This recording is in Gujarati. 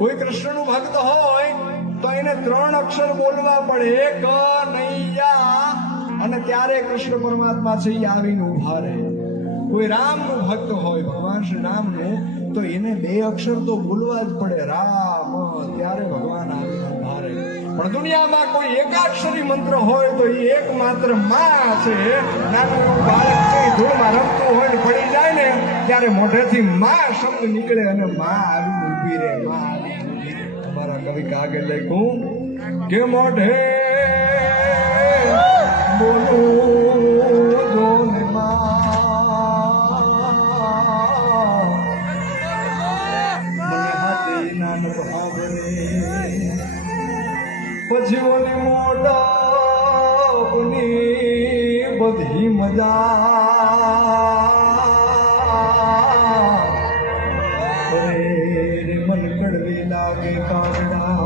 કોઈ કૃષ્ણનું ભક્ત હોય તો એને 3 અક્ષર બોલવા પડે, કનૈયા, અને ત્યારે કૃષ્ણ પરમાત્મા છે એ આવીને ઉભા રહે. કોઈ રામનું ભક્ત હોય, ભગવાન શ્રી રામનું, તો એને 2 અક્ષર તો બોલવા જ પડે, રામ, ત્યારે ભગવાન આવીને ઉભા રહે. પણ દુનિયામાં કોઈ એકાક્ષરી મંત્ર હોય તો એ એકમાત્ર માં છે. નાનું એવું બાળક છે ધૂળમાં રમતું હોય ને પડી જાય ને ત્યારે મોઢેથી માં શબ્દ નીકળે અને માં આવીને ઊભી રહે, માં આવીને ઊભી રહે. અમારા કવિ કાગે લખ્યું કે મોઢે બોલું જો ને માં, મને હાથે નાનક ભાવરે, પછી ઓલી મોટાની બધી મજા. રે મન કડવી લાગે કાગડા,